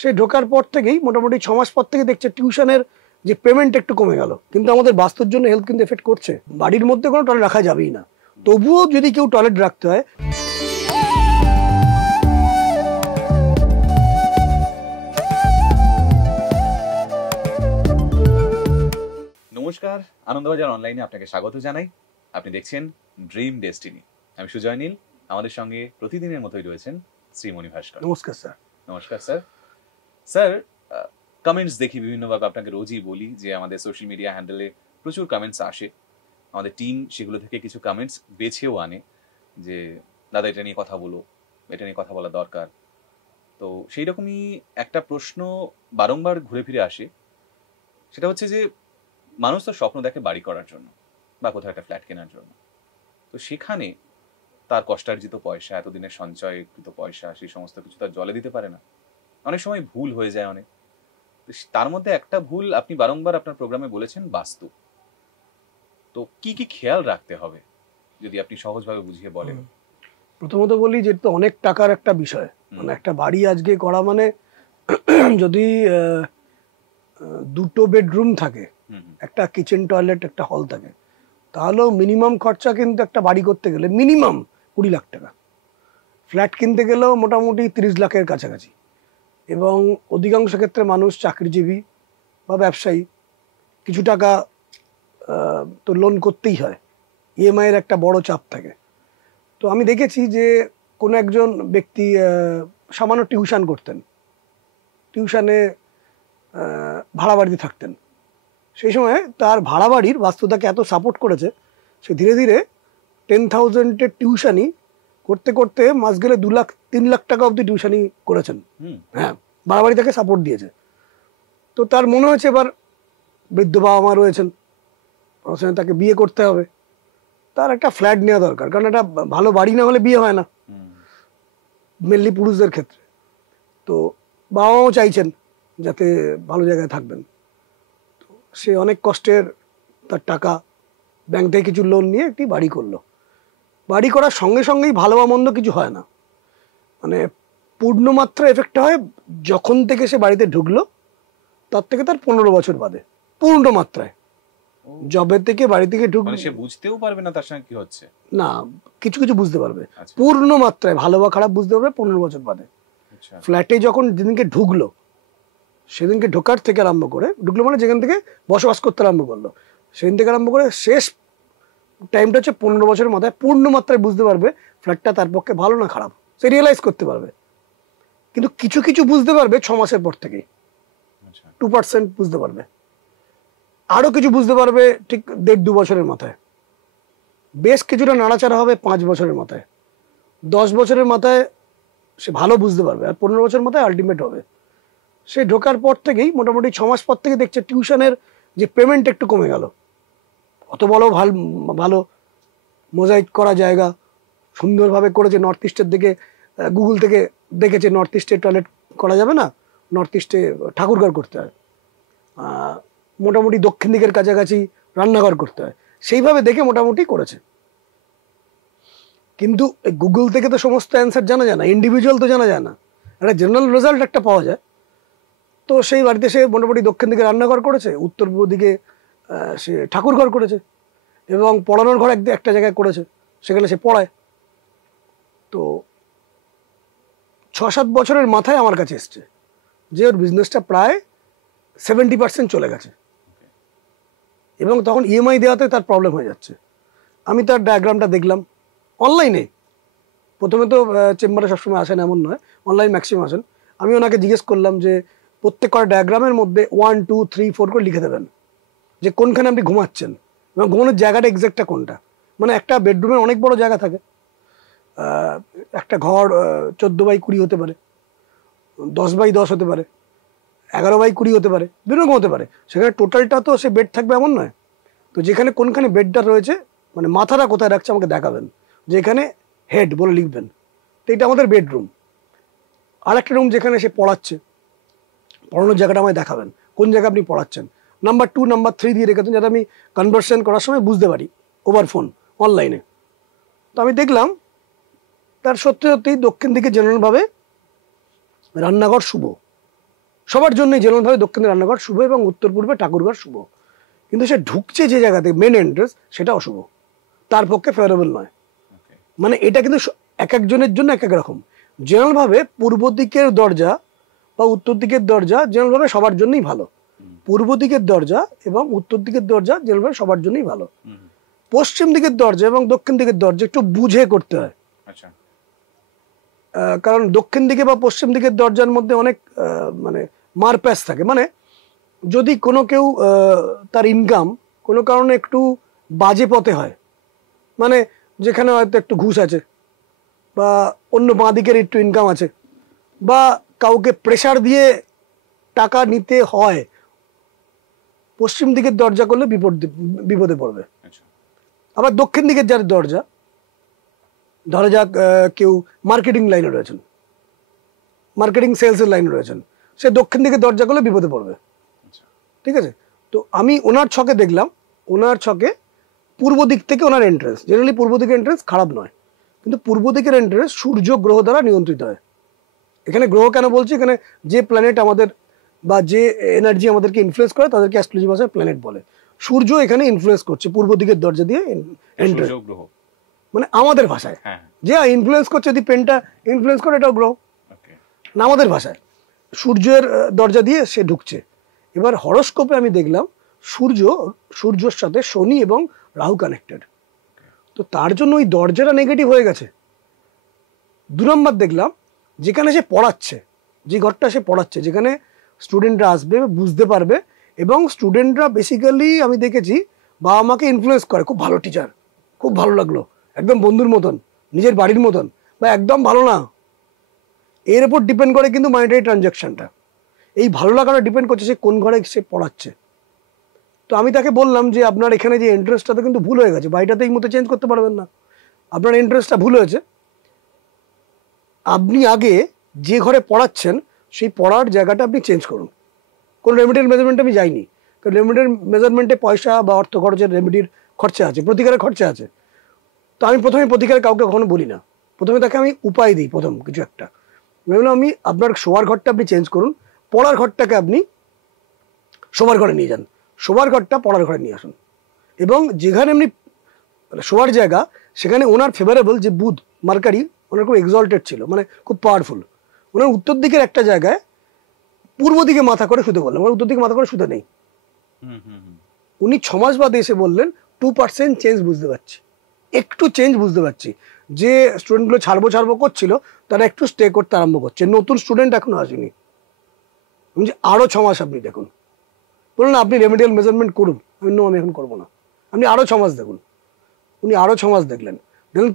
সে ঢোকার পর থেকেই মোটামুটি 6 মাস পর থেকে দেখছে টিউশনের যে পেমেন্ট একটু কমে গেল, কিন্তু আমাদের বাস্তুর জন্য হেলথ কিন্তু এফেক্ট করছে। বাড়ির মধ্যে কোনো টয়লেট রাখা যাবেই না, তবুও যদি কেউ টয়লেট রাখতে হয়। নমস্কার, আনন্দবাজার অনলাইনে আপনাকে স্বাগত জানাই। আপনি দেখছেন ড্রিম ডেস্টিনি। আমি সুজয় নীল, আমাদের সঙ্গে প্রতিদিনের মতোই রয়েছেন শ্রীমণি ভাস্কর। নমস্কার স্যার। নমস্কার স্যার। স্যার, কমেন্টস দেখি বিভিন্নভাবে, আপনাকে রোজই বলি যে আমাদের সোশ্যাল মিডিয়া হ্যান্ডেলে প্রচুর কমেন্টস আসে। আমাদের টিম সেগুলো থেকে কিছু কমেন্টস বেছেও আনে যে দাদা এটা নিয়ে কথা বলো, এটা নিয়ে কথা বলা দরকার। তো সেই রকমই একটা প্রশ্ন বারংবার ঘুরে ফিরে আসে, সেটা হচ্ছে যে মানুষ তো স্বপ্ন দেখে বাড়ি করার জন্য বা কোথাও একটা ফ্ল্যাট কেনার জন্য। তো সেখানে তার কষ্টার্জিত পয়সা, এতদিনের সঞ্চয়কৃত পয়সা, সেই সমস্ত কিছু তার জলে দিতে পারে না। অনেক সময় ভুল হয়ে যায় অনেক। তার মধ্যে একটা ভুল আপনি বারংবার আপনার প্রোগ্রামে বলেছেন, বাস্তু। তো কি কি খেয়াল রাখতে হবে যদি আপনি সহজভাবে বুঝিয়ে বলেন? প্রথমত বলি যে তো অনেক টাকার একটা বিষয়, মানে একটা বাড়ি আজকে করা মানে যদি 2টো বেডরুম থাকে, একটা কিচেন টয়লেট, একটা হল থাকে, তাহলেও মিনিমাম খরচা কিন্তু একটা বাড়ি করতে গেলে মিনিমাম 20 লাখ টাকা। ফ্ল্যাট কিনতে গেলেও মোটামুটি 30 লাখের কাছাকাছি। এবং অধিকাংশ ক্ষেত্রে মানুষ চাকরিজীবী বা ব্যবসায়ী, কিছু টাকা তো লোন করতেই হয়, ইএমআইয়ের একটা বড় চাপ থাকে। তো আমি দেখেছি যে কোনো একজন ব্যক্তি সামান্য টিউশন করতেন, টিউশনে ভাড়া বাড়িতে থাকতেন। সেই সময় তার ভাড়া বাড়ির বাস্তু তাকে এত সাপোর্ট করেছে, সে ধীরে ধীরে 10,000-এর টিউশানি করতে করতে মাস গেলে 2 লাখ 3 লাখ টাকা অবধি টিউশানি করেছেন। হ্যাঁ, ভাড়া বাড়ি তাকে সাপোর্ট দিয়েছে। তো তার মনে হয়েছে এবার বৃদ্ধ বাবা মা রয়েছেন, তাকে বিয়ে করতে হবে, তার একটা ফ্ল্যাট নেওয়া দরকার, কারণ একটা ভালো বাড়ি না হলে বিয়ে হয় না, মেনলি পুরুষদের ক্ষেত্রে। তো বাবা মাও চাইছেন যাতে ভালো জায়গায় থাকবেন। তো সে অনেক কষ্টের তার টাকা ব্যাংক থেকে কিছু লোন নিয়ে একটি বাড়ি করলো। বাড়ি করার সঙ্গে সঙ্গেই ভালো বা মন্দ কিছু হয় না, মানে পূর্ণমাত্রা এফেক্টটা হয় যখন থেকে সে বাড়িতে ঢুকলো, তার থেকে তার 15 বছর বাদে পূর্ণ মাত্রায়। জবে থেকে বাড়ি থেকে ঢুকলো সে বুঝতেও পারবে না তার সঙ্গে কি হচ্ছে, না কিছু কিছু বুঝতে পারবে, পূর্ণ মাত্রায় ভালো বা খারাপ বুঝতে পারবে 15 বছর বাদে। ফ্ল্যাটে যখন যেদিনকে ঢুকলো, সেদিনকে ঢোকার থেকে আরম্ভ করে, ঢুকলো মানে যেখান থেকে বসবাস করতে আরম্ভ করলো, সেদিন থেকে আরম্ভ করে শেষ টাইমটা হচ্ছে 15 বছরের মাথায় পূর্ণ মাত্রায় বুঝতে পারবে ফ্ল্যাটটা তার পক্ষে ভালো না খারাপ, সে রিয়েলাইজ করতে পারবে। কিন্তু কিছু কিছু বুঝতে পারবে 6 মাসের পর থেকেই, 2% বুঝতে পারবে। আরো কিছু বুঝতে পারবে ঠিক 1.5-2 বছরের মাথায়। বেশ কিছুটা নাড়াচাড়া হবে 5 বছরের মাথায়। 10 বছরের মাথায় সে ভালো বুঝতে পারবে, আর 15 বছরের মাথায় আলটিমেট হবে। সে ঢোকার পর থেকেই মোটামুটি 6 মাস পর থেকে দেখছে টিউশনের যে পেমেন্ট একটু কমে গেল। অত বড় ভালো মোজাইক করা জায়গা, সুন্দরভাবে করেছে। নর্থ ইস্টের দিকে গুগল থেকে দেখেছে নর্থ ইস্টে টয়লেট করা যাবে না, নর্থ ইস্টে ঠাকুরঘর করতে হয়, মোটামুটি দক্ষিণ দিকের কাছাকাছি রান্নাঘর করতে হয়, সেইভাবে দেখে মোটামুটি করেছে। কিন্তু গুগল থেকে তো সমস্ত অ্যান্সার জানা যায় না, ইন্ডিভিজুয়াল তো জানা যায় না, একটা জেনারেল রেজাল্ট একটা পাওয়া যায়। তো সেই বাড়িতে সে মোটামুটি দক্ষিণ দিকে রান্নাঘর করেছে, উত্তর পূর্ব দিকে সে ঠাকুরঘর করেছে, এবং পড়ানোর ঘর একটা জায়গায় করেছে, সেখানে সে পড়ায়। তো 6-7 বছরের মাথায় আমার কাছে এসছে যে ওর বিজনেসটা প্রায় 70% চলে গেছে, এবং তখন ইএমআই দেওয়াতে তার প্রবলেম হয়ে যাচ্ছে। আমি তার ডায়াগ্রামটা দেখলাম অনলাইনে, প্রথমে তো চেম্বারে সবসময় আসেন এমন নয়, অনলাইন ম্যাক্সিমাম আসেন। আমি ওনাকে জিজ্ঞেস করলাম যে প্রত্যেক কটা ডায়াগ্রামের মধ্যে 1, 2, 3, 4 করে লিখে দেবেন যে কোনখানে আপনি ঘুমাচ্ছেন এবং ঘুমানোর জায়গাটা এক্সাক্টটা কোনটা। মানে একটা বেডরুমের অনেক বড় জায়গা থাকে, একটা ঘর 14x20 হতে পারে, 10x10 হতে পারে, 11x20 হতে পারে, বিভিন্ন রকম হতে পারে। সেখানে টোটালটা তো সে বেড থাকবে এমন নয়। তো যেখানে কোনখানে বেডটা রয়েছে, মানে মাথাটা কোথায় রাখছে আমাকে দেখাবেন, যেখানে হেড বলে লিখবেন। তো এটা আমাদের বেডরুম। আর একটা রুম যেখানে সে পড়াচ্ছে, পড়ানোর জায়গাটা আমায় দেখাবেন, কোন জায়গায় আপনি পড়াচ্ছেন। নাম্বার 2, নাম্বার 3 দিয়ে রেখেছেন, যাতে আমি কনভারসেশন করার সময় বুঝতে পারি ওভার ফোন, অনলাইনে। তো আমি দেখলাম তার সত্যি সত্যিই দক্ষিণ দিকে জেনারেলভাবে রান্নাঘর শুভ, সবার জন্যই যেমনভাবে দক্ষিণে রান্নাঘর শুভ এবং উত্তর পূর্বে ঠাকুরঘর শুভ, কিন্তু সে ঢুকছে যে জায়গাতে মেন এন্ট্রেন্স সেটা অশুভ, তার পক্ষে ফেভারেবল নয়। মানে এটা কিন্তু এক একজনের জন্য এক এক রকম। জেনারেল ভাবে পূর্ব দিকের দরজা বা উত্তর দিকের দরজা জেনারেল ভাবে সবার জন্যই ভালো। পূর্ব দিকের দরজা এবং উত্তর দিকের দরজা জেনারেল ভাবে সবার জন্যই ভালো। পশ্চিম দিকের দরজা এবং দক্ষিণ দিকের দরজা একটু বুঝে করতে হয়। কারণ দক্ষিণ দিকে বা পশ্চিম দিকের দরজার মধ্যে অনেক মানে মারপ্যাচ থাকে। মানে যদি কোনো কেউ তার ইনকাম কোনো কারণে একটু বাজে পথে হয়, মানে যেখানে হয়তো একটু ঘুষ আছে বা অন্য বাঁ দিকের একটু ইনকাম আছে বা কাউকে প্রেসার দিয়ে টাকা নিতে হয়, পশ্চিম দিকের দরজা করলে বিপদে পড়বে। আবার দক্ষিণ দিকের যার দরজা, ধরা যাক কেউ মার্কেটিং লাইনে রয়েছেন, মার্কেটিং সেলসের লাইনে রয়েছেন, সে দক্ষিণ দিকের দরজা করলে বিপদে পড়বে। ঠিক আছে, তো আমি ওনার ছকে দেখলাম, ওনার ছকে পূর্ব দিক থেকে ওনার এন্ট্রেন্স, জেনারেলি পূর্ব দিকের এন্ট্রেন্স খারাপ নয়, কিন্তু পূর্ব দিকের এন্ট্রেন্স সূর্য গ্রহ দ্বারা নিয়ন্ত্রিত হয়। এখানে গ্রহ কেন বলছি, এখানে যে প্ল্যানেট আমাদের বা যে এনার্জি আমাদেরকে ইনফ্লুয়েন্স করে তাদেরকে অ্যাস্ট্রোলজি ভাষায় প্ল্যানেট বলে। সূর্য এখানে ইনফ্লুয়েন্স করছে পূর্ব দিকের দরজা দিয়ে এন্ট্রেন্স, মানে আমাদের ভাষায় যে ইনফ্লুয়েন্স করছে, যদি পেনটা ইনফ্লুয়েন্স করে এটাও গ্রহ না, আমাদের ভাষায় সূর্যের দরজা দিয়ে সে ঢুকছে। এবার হরোস্কোপে আমি দেখলাম সূর্যর সাথে শনি এবং রাহু কানেক্টেড, তো তার জন্য ওই দরজাটা নেগেটিভ হয়ে গেছে। 2 নম্বর দেখলাম যেখানে সে পড়াচ্ছে, যে ঘরটা সে পড়াচ্ছে, যেখানে স্টুডেন্টরা আসবে বুঝতে পারবে, এবং স্টুডেন্টরা বেসিক্যালি আমি দেখেছি বাবা মাকে ইনফ্লুয়েন্স করে, খুব ভালো টিচার, খুব ভালো লাগলো, একদম বন্ধুর মতন, নিজের বাড়ির মতন, বা একদম ভালো না, এর উপর ডিপেন্ড করে কিন্তু মনিটারি ট্রানজ্যাকশনটা। এই ভালো লাগাটা ডিপেন্ড করছে সে কোন ঘরে সে পড়াচ্ছে। তো আমি তাকে বললাম যে আপনার এখানে যে ইন্টারেস্টটা তো কিন্তু ভুল হয়ে গেছে, বাড়িটাতে এই মতো চেঞ্জ করতে পারবেন না, আপনার ইন্টারেস্টটা ভুল হয়েছে। আপনি আগে যে ঘরে পড়াচ্ছেন সেই পড়ার জায়গাটা আপনি চেঞ্জ করুন। কোনো রেমিডিয়াল মেজারমেন্টে আমি যাইনি, কারণ রেমিডিয়াল মেজারমেন্টে পয়সা বা অর্থ খরচের রেমিডির খরচা আছে, প্রতিকারের খরচা আছে। তো আমি প্রথমে প্রতিকার কাউকে কখনো বলি না, প্রথমে তাকে আমি উপায় দিই, প্রথম কিছু একটা বললাম আমি আপনার শোয়ার ঘরটা আপনি চেঞ্জ করুন, পড়ার ঘরটাকে আপনি শোবার ঘরে নিয়ে যান, শোবার ঘরটা পড়ার ঘরে নিয়ে আসুন। এবং যেখানে এমনি শোয়ার জায়গা সেখানে ওনার ফেভারেবল যে বুধ মার্কারি ওনার খুব এক্সল্টেড ছিল, মানে খুব পাওয়ারফুল, ওনার উত্তর দিকের একটা জায়গায় পূর্ব দিকে মাথা করে শুতে বললাম, ওনার উত্তর দিকে মাথা করে শুতে নেই। উনি 6 মাস বাদে এসে বললেন 2% চেঞ্জ বুঝতে পারছি, একটু চেঞ্জ বুঝতে পারছি, যে স্টুডেন্টগুলো ছাড়বো করছিল তারা একটু স্টে করতে আরম্ভ করছে, নতুন স্টুডেন্ট এখনো আসেনি। আরো 6 মাস আপনি দেখুন, বলুন আপনি রেমিডিয়াল মেজারমেন্ট করুন, আমি এখন করবো না, আপনি আরো 6 মাস দেখুন। উনি আরো 6 মাস দেখলেন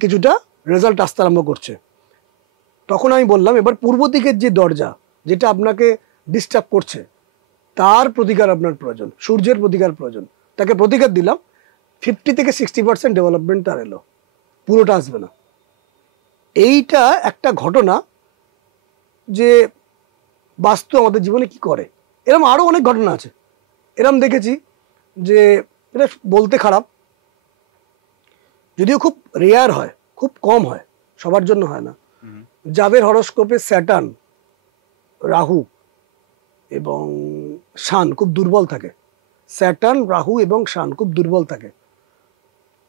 কিছুটা রেজাল্ট আসতে আরম্ভ করছে। তখন আমি বললাম এবার পূর্ব দিকের যে দরজা যেটা আপনাকে ডিস্টার্ব করছে তার প্রতিকার আপনার প্রয়োজন, সূর্যের প্রতিকার প্রয়োজন। তাকে প্রতিকার দিলাম, 50 থেকে 60% ডেভেলপমেন্ট তার এলো, পুরোটা আসবে না। এইটা একটা ঘটনা যে বাস্তু আমাদের জীবনে কি করে। এরকম আরো অনেক ঘটনা আছে, এরকম দেখেছি যে এটা বলতে খারাপ, যদিও খুব রেয়ার হয়, খুব কম হয়, সবার জন্য হয় না। যাদের হরোস্কোপে স্যাটার্ন, রাহু এবং শান খুব দুর্বল থাকে, স্যাটার্ন, রাহু এবং শান খুব দুর্বল থাকে,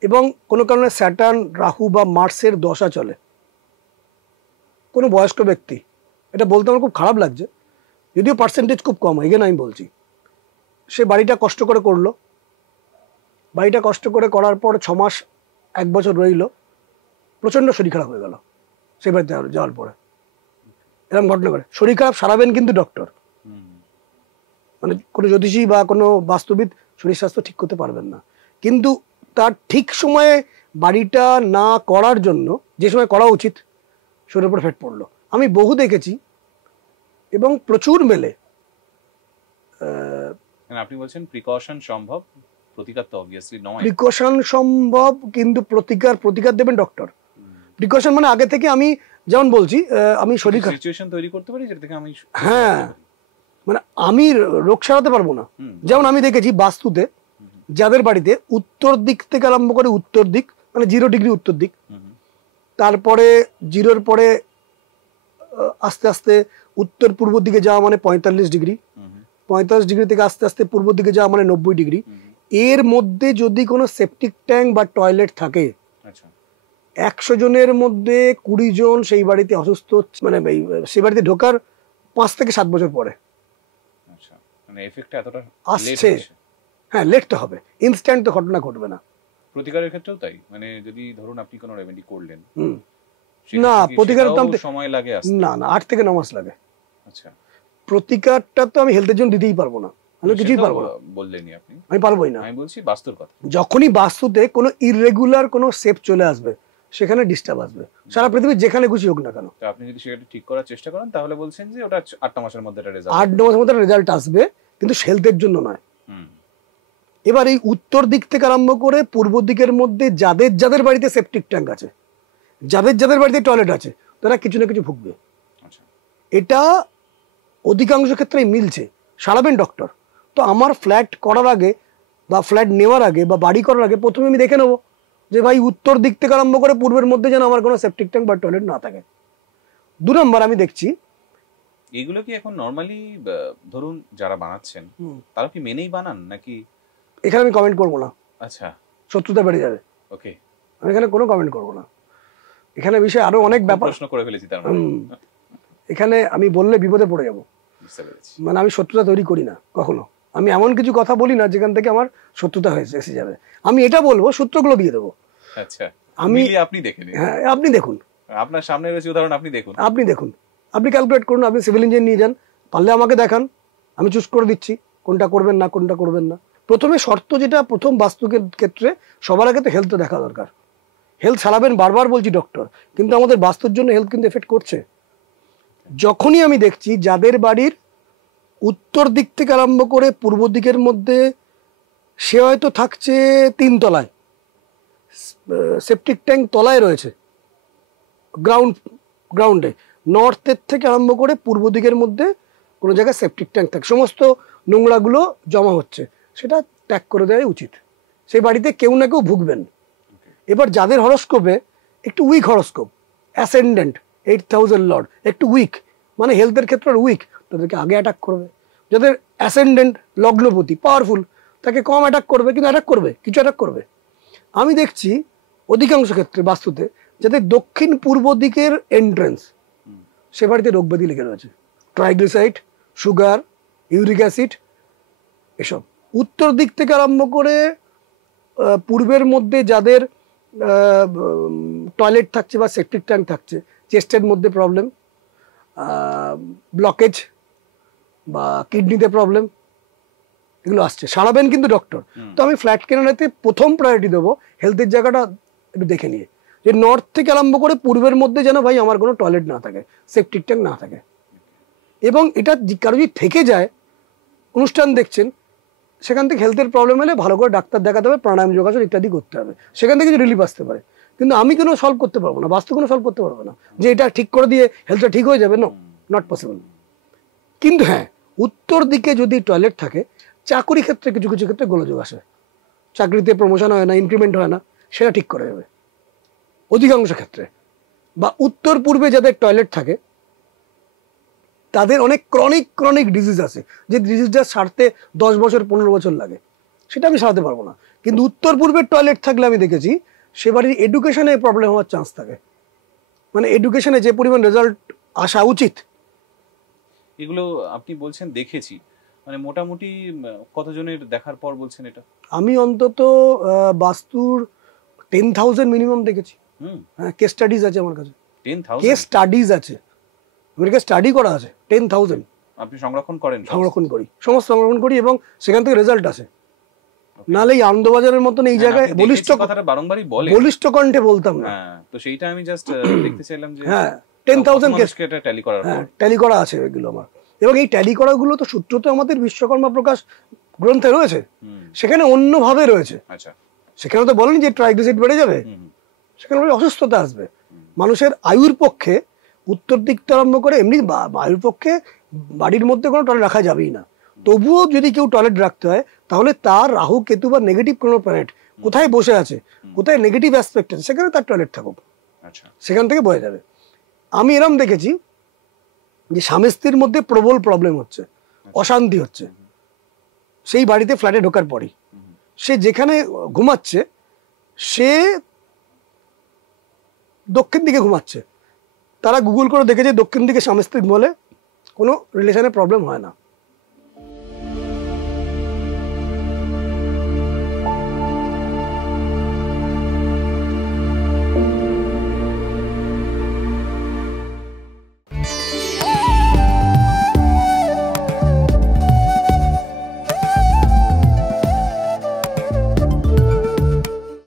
এবং কোনো কারণে স্যাটার্ন, রাহু বা মার্সের দশা চলে, কোনো বয়স্ক ব্যক্তি, এটা বলতে আমার খুব খারাপ লাগছে, যদিও পার্সেন্টেজ খুব কম, এগেন আমি বলছি, সে বাড়িটা কষ্ট করে করলো, বাড়িটা কষ্ট করে করার পর 6 মাস 1 বছর রইল, প্রচণ্ড শরীর খারাপ হয়ে গেল সে বাড়িতে যাওয়ার পরে। এরকম ঘটনা করে, শরীর খারাপ সারাবেন কিন্তু ডক্টর, মানে কোনো জ্যোতিষী বা কোনো বাস্তুবিদ শরীর স্বাস্থ্য ঠিক করতে পারবেন না। কিন্তু তার ঠিক সময়ে বাড়িটা না করার জন্য, যে সময় করা উচিত, শরীরের উপর এফেক্ট পড়লো। আমি বহু দেখেছি এবং প্রচুর মেলে। আপনি বলছেন প্রিকশন সম্ভব, প্রতিকার তো অবভিয়াসলি নয়। প্রিকশন সম্ভব, কিন্তু প্রতিকার দেবেন ডক্টর। প্রিকশন মানে আগে থেকে আমি যেমন বলছি, আমি শরীর সিচুয়েশন তৈরি করতে পারি যেটা থেকে আমি, হ্যাঁ, মানে আমি রোগ সারাতে পারবো না। যেমন আমি দেখেছি বাস্তুতে যাদের বাড়িতে উত্তর দিক থেকে আরম্ভ করে উত্তর দিক, মানে 0 ডিগ্রি উত্তর দিক, তারপরে 0-র পরে আস্তে আস্তে উত্তর পূর্ব দিকে যাওয়া মানে 45°, 45° থেকে আস্তে আস্তে পূর্ব দিকে যাওয়া মানে 90°। এর মধ্যে যদি কোনো সেপটিক ট্যাঙ্ক বা টয়লেট থাকে, 100 জনের মধ্যে 20 জন সেই বাড়িতে অসুস্থ, মানে সেই বাড়িতে ঢোকার 5 থেকে 7 বছর পরে আসছে। হ্যাঁ, লেট তো হবে, ইনস্ট্যান্ট তো ঘটনা ঘটবে না। প্রতিকারের ক্ষেত্রেও তাই, মানে যদি ধরুন আপনি কোনো রেমেডি করলেন, না প্রতিকার সময় লাগে, না 8 থেকে 9 মাস লাগে। আচ্ছা, প্রতিকারটা তো আমি হেলথের জন্য দিতেই পারবো না, আমি কিছুই পারবো না। বললেনই আপনি, আমি পারবোই না। আমি বলছি বাস্তুর কথা। যখনই বাস্তুতে কোনো ইররেগুলার কোনো শেপ চলে আসবে, সেখানে ডিস্টার্ব আসবে, সারা পৃথিবীর যেখানে খুশি হোক না কেন। তো আপনি যদি সেটা ঠিক করার চেষ্টা করেন, তাহলে বলছেন যে ওটা 8 মাসের মধ্যে একটা রেজাল্ট, 8-9 মাসের মধ্যে রেজাল্ট আসবে, কিন্তু হেলথের জন্য নয়। এবার এই উত্তর দিক থেকে আরম্ভ করে পূর্ব দিকের মধ্যে যাদের যাদের বাড়িতে সেপটিক ট্যাঙ্ক আছে, যাদের যাদের বাড়িতে টয়লেট আছে, তারা কিছু না কিছু ভুগবে। এটা অধিকাংশ ক্ষেত্রেই মিলছে, সারাবেন ডক্টর। তো আমার ফ্ল্যাট করার আগে বা ফ্ল্যাট নেওয়ার আগে বা বাড়ি করার আগে প্রথমে আমি দেখে নেবো যে ভাই উত্তর দিক থেকে আরম্ভ করে পূর্বের মধ্যে যেন আমার কোনো সেপটিক ট্যাঙ্ক বা টয়লেট না থাকে। 2 নম্বর আমি দেখছি এগুলো কি এখন নরমালি ধরুন যারা বানাচ্ছেন তারা কি মেনেই বানান নাকি? এখানে আমি কমেন্ট করবো না। আচ্ছা, শত্রুতা বেড়ে যাবে। ওকে, আমি এখানে কোনো কমেন্ট করবো না। এখানে বিষয়ে আরো অনেক ব্যাপার প্রশ্ন করে ফেলেছি তার মানে। এখানে আমি বললে বিপদে পড়ে যাবো, মানে আমি শত্রুতা তৈরি করি না কখনো। আমি এমন কিছু কথা বলি না যেখান থেকে আমার শত্রুতা হয়েছে এসে যাবে। আমি এটা বলবো, সূত্রগুলো দিয়ে দেবো। আচ্ছা, আপনি দেখেন। হ্যাঁ, আপনি দেখুন, আপনার সামনে রয়েছে উদাহরণ, আপনি দেখুন, আপনি ক্যালকুলেট করুন, আপনি সিভিল ইঞ্জিনিয়ার নিয়ে যান, পারলে আমাকে দেখান, আমি চুজ করে দিচ্ছি কোনটা করবেন না কোনটা করবেন না। প্রথমে শর্ত যেটা, প্রথম বাস্তুকের ক্ষেত্রে সবার আগে তো হেলথ দেখা দরকার। হেলথ সারাবেন বারবার বলছি ডক্টর, কিন্তু আমাদের বাস্তুর জন্য হেলথ কিন্তু এফেক্ট করছে। যখনই আমি দেখছি যাদের বাড়ির উত্তর দিক থেকে আরম্ভ করে পূর্ব দিকের মধ্যে, সে হয়তো থাকছে 3 তলায়, সেপটিক ট্যাঙ্ক তলায় রয়েছে, গ্রাউন্ডে, নর্থের থেকে আরম্ভ করে পূর্ব দিকের মধ্যে কোনো জায়গায় সেপটিক ট্যাঙ্ক থাকে, সমস্ত নোংরাগুলো জমা হচ্ছে, সেটা ত্যাগ করে দেওয়া উচিত। সেই বাড়িতে কেউ না কেউ ভুগবেন। এবার যাদের হরস্কোপে একটু উইক হরস্কোপ, অ্যাসেন্ডেন্ট 8000 লর্ড, একটু উইক, মানে হেলথের ক্ষেত্রে উইক, তাদেরকে আগে অ্যাটাক করবে। যাদের অ্যাসেন্ডেন্ট লগ্নপতি পাওয়ারফুল, তাকে কম অ্যাটাক করবে, কিন্তু অ্যাটাক করবে, কিছু অ্যাটাক করবে। আমি দেখছি অধিকাংশ ক্ষেত্রে বাস্তুতে যাদের দক্ষিণ পূর্ব দিকের এন্ট্রেন্স, সে বাড়িতে রোগ ব্যাধি লেগে রয়েছে, ট্রাইগ্লিসাইড, সুগার, ইউরিক অ্যাসিড, এসব। উত্তর দিক থেকে আরম্ভ করে পূর্বের মধ্যে যাদের টয়লেট থাকছে বা সেপটিক ট্যাঙ্ক থাকছে, চেস্টের মধ্যে প্রবলেম, ব্লকেজ বা কিডনিতে প্রবলেম, এগুলো আসছে, সারাবেন কিন্তু ডক্টর। তো আমি ফ্ল্যাট কেনাতে প্রথম প্রায়োরিটি দেবো হেলথের জায়গাটা একটু দেখে নিয়ে, যে নর্থ থেকে আরম্ভ করে পূর্বের মধ্যে যেন ভাই আমার কোনো টয়লেট না থাকে, সেপটিক ট্যাঙ্ক না থাকে। এবং এটা কারো যদি থেকে যায়, অনুষ্ঠান দেখছেন, সেখান থেকে হেলথের প্রবলেম হলে ভালো করে ডাক্তার দেখাতে হবে, প্রাণায়াম, যোগাসন ইত্যাদি করতে হবে, সেখান থেকে রিলিফ আসতে পারে। কিন্তু আমি কোনো সলভ করতে পারবো না, বাস্তু কোনো সলভ করতে পারবো না যে এটা ঠিক করে দিয়ে হেলথটা ঠিক হয়ে যাবে, নট পসিবল। কিন্তু হ্যাঁ, উত্তর দিকে যদি টয়লেট থাকে, চাকরি ক্ষেত্রে কিছু কিছু ক্ষেত্রে গোলযোগ আসে, চাকরিতে প্রমোশন হয় না, ইনক্রিমেন্ট হয় না, সেটা ঠিক করে যাবে অধিকাংশ ক্ষেত্রে। বা উত্তর পূর্বে যাদের টয়লেট থাকে, তাদের অনেক ক্রনিক ডিজিজ আছে, যে ডিজিজটা সারতে 10 বছর 15 বছর লাগে, সেটা আমি সারাতে পারবো না। কিন্তু উত্তর পূর্বের টয়লেট থাকলে আমি দেখেছি সে বাড়ির এডুকেশনে প্রবলেম হওয়ার চান্স থাকে, মানে এডুকেশনে যে পরিমাণ রেজাল্ট আসা উচিত। এগুলো আপনি বলছেন দেখেছি, মানে মোটামুটি কতজনের দেখার পর বলছেন এটা? আমি অন্তত বাস্তুর 10,000 মিনিমাম দেখেছি। হ্যাঁ, কেস স্টাডিজ আছে আমার কাছে, 10,000 কেস স্টাডিজ আছে, আমেরিকা স্টাডি করা আছে 10,000। আপনি সংরক্ষণ করেন? সংরক্ষণ করি, সমস্ত সংরক্ষণ করি, এবং সেখান থেকে রেজাল্ট আসে। নালে এই আনন্দবাজারের মতন এই জায়গায় বলিষ্ঠ কণ্ঠে বলতাম না। তো সেইটা আমি জাস্ট দেখতে চাইলাম যে হ্যাঁ, 10,000 কেস ট্যালি করা, ট্যালি করা আছে এগুলো আমার। এবং এই ট্যালি করাগুলো তো সূত্র তো আমাদের বিশ্বকর্মা প্রকাশ গ্রন্থে রয়েছে, সেখানে অন্যভাবে রয়েছে। আচ্ছা, সেখানে তো বলেন যে ট্রাইগ্লিসাইড বেড়ে যাবে, সেখানে অসুস্থতা আসবে। মানুষের আয়ুর পক্ষে উত্তর দিকটা আরম্ভ করে এমনি আয়ুর পক্ষে বাড়ির মধ্যে কোনো টয়লেট রাখা যাবেই না। তবুও যদি কেউ টয়লেট রাখতে হয়, তাহলে তার রাহু কেতু বা নেগেটিভ কোনো প্ল্যানেট কোথায় বসে আছে, কোথায় নেগেটিভ অ্যাসপেক্ট আছে, সেখানে তার টয়লেট থাকুক, সেখান থেকে বয়ে যাবে। আমি এরম দেখেছি যে স্বামী স্ত্রীর মধ্যে প্রবল প্রবলেম হচ্ছে, অশান্তি হচ্ছে সেই বাড়িতে ফ্ল্যাটে ঢোকার পরই। সে যেখানে ঘুমাচ্ছে সে দক্ষিণ দিকে ঘুমাচ্ছে। তারা গুগল করে দেখেছে দক্ষিণ দিকে স্বামী স্ত্রী বলে কোনো রিলেশনে প্রবলেম হয় না।